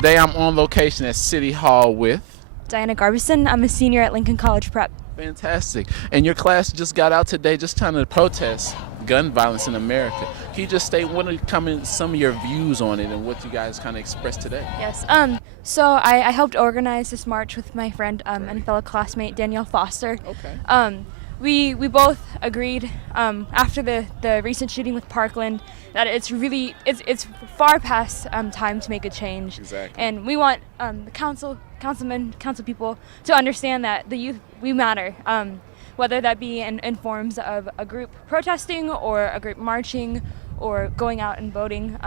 Today I'm on location at City Hall with... Diana Garbinson. I'm a senior at Lincoln College Prep. Fantastic. And your class just got out today just trying to protest gun violence in America. Can you just state some of your views on it and what you guys kind of expressed today? Yes. So I helped organize this march with my friend and fellow classmate Danielle Foster. Okay. We both agreed after the recent shooting with Parkland that it's far past time to make a change. Exactly. And we want the council people to understand that the youth, we matter. Whether that be in forms of a group protesting or a group marching or going out and voting.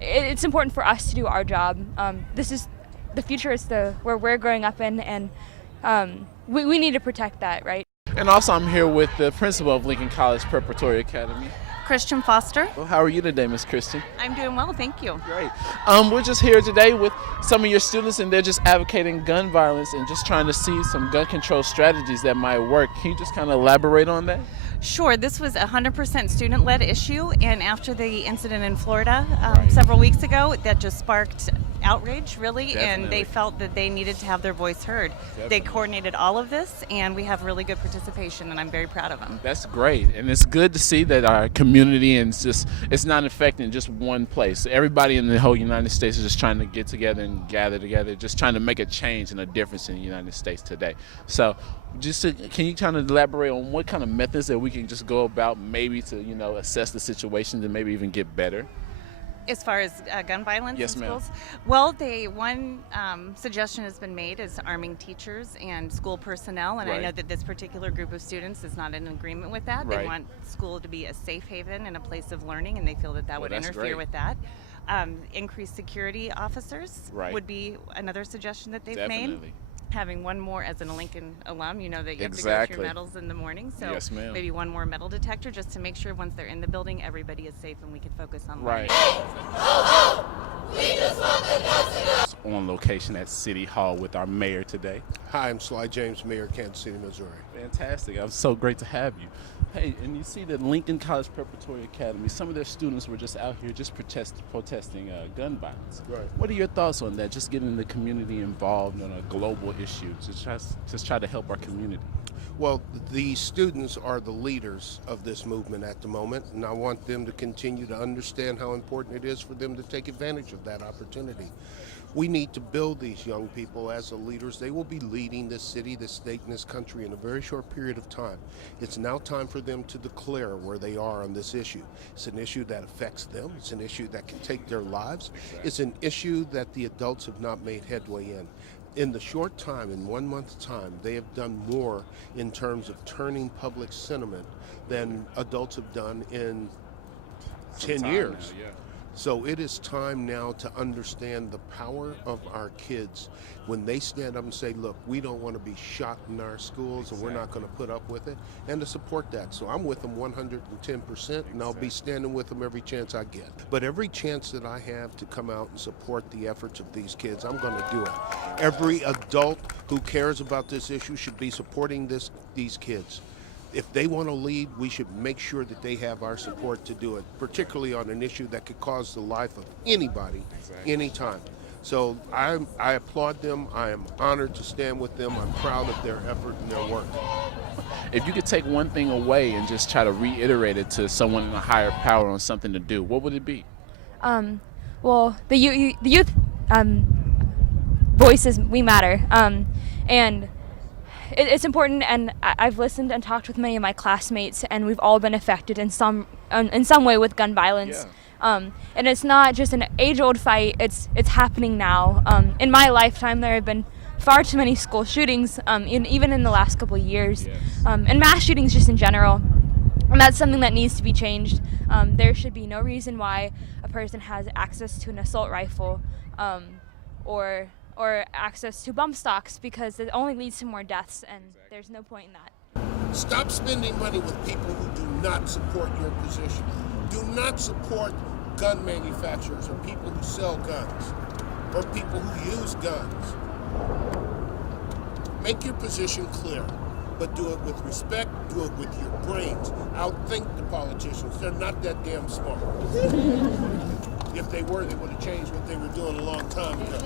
It's important for us to do our job. The future is where we're growing up in, and we need to protect that, right? And also I'm here with the principal of Lincoln College Preparatory Academy. Christian Foster. Well, how are you today, Miss Christian? I'm doing well, thank you. Great. We're just here today with some of your students, and they're just advocating gun violence and just trying to see some gun control strategies that might work. Can you just kind of elaborate on that? Sure, this was a 100% student-led issue, and after the incident in Florida several weeks ago, that just sparked outrage, really. Definitely. And they felt that they needed to have their voice heard. Definitely. They coordinated all of this, and we have really good participation, and I'm very proud of them. That's great, and it's good to see that our community and it's not affecting just one place. Everybody in the whole United States is just trying to get together and gather together, just trying to make a change and a difference in the United States today. So, can you kind of elaborate on what kind of methods that we can just go about, maybe to assess the situation and maybe even get better? As far as gun violence Yes, in ma'am. schools? Well, one suggestion has been made is arming teachers and school personnel, and I Right. know that this particular group of students is not in agreement with that. They Right. want school to be a safe haven and a place of learning, and they feel that Well, would that's interfere great. with that. Increased security officers Right. would be another suggestion that they've Definitely. made. Having one more, as an Lincoln alum, you know that you have to go Exactly. through medals in the morning, so Yes, ma'am. maybe one more metal detector just to make sure once they're in the building, everybody is safe and we can focus on learning. Right. On location at City Hall with our mayor today. Hi, I'm Sly James, Mayor of Kansas City, Missouri. Fantastic. I'm so great to have you. Hey, and you see that Lincoln College Preparatory Academy, some of their students were just out here just protesting gun violence. Right. What are your thoughts on that, just getting the community involved on a global issue, just try to help our community? Well, the students are the leaders of this movement at the moment, and I want them to continue to understand how important it is for them to take advantage of that opportunity. We need to build these young people as the leaders. They will be leading this city, this state, and this country in a very short period of time. It's now time for them to declare where they are on this issue. It's an issue that affects them. It's an issue that can take their lives. It's an issue that the adults have not made headway in. In the short time, in 1 month's time, they have done more in terms of turning public sentiment than adults have done in 10 years. Now, yeah. So it is time now to understand the power of our kids when they stand up and say, look, we don't want to be shot in our schools and we're not going to put up with it, and to support that. So I'm with them 110%, and I'll be standing with them every chance I get. But every chance that I have to come out and support the efforts of these kids, I'm going to do it. Every adult who cares about this issue should be supporting these kids. If they want to lead, we should make sure that they have our support to do it, particularly on an issue that could cause the life of anybody, anytime. So I applaud them. I am honored to stand with them. I'm proud of their effort and their work. If you could take one thing away and just try to reiterate it to someone in a higher power on something to do, what would it be? Well, the youth voices, we matter, and it's important, and I've listened and talked with many of my classmates, and we've all been affected in some way with gun violence. Yeah. And it's not just an age-old fight, it's happening now. In my lifetime, there have been far too many school shootings, even in the last couple of years, Yes. And mass shootings just in general. And that's something that needs to be changed. There should be no reason why a person has access to an assault rifle or access to bump stocks, because it only leads to more deaths, and there's no point in that. Stop spending money with people who do not support your position. Do not support gun manufacturers or people who sell guns or people who use guns. Make your position clear. but do it with respect, do it with your brains. Outthink the politicians. They're not that damn smart. If they were, they would have changed what they were doing a long time ago.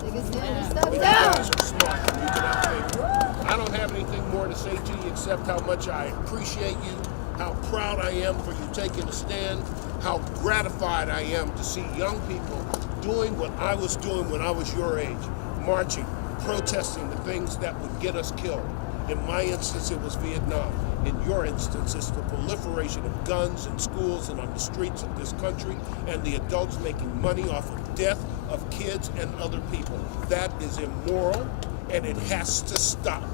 But you guys are smart. You can outthink. I don't have anything more to say to you except how much I appreciate you, how proud I am for you taking a stand, how gratified I am to see young people doing what I was doing when I was your age, marching, protesting the things that would get us killed. In my instance, it was Vietnam. In your instance, it's the proliferation of guns in schools and on the streets of this country, and the adults making money off of death of kids and other people. That is immoral, and it has to stop.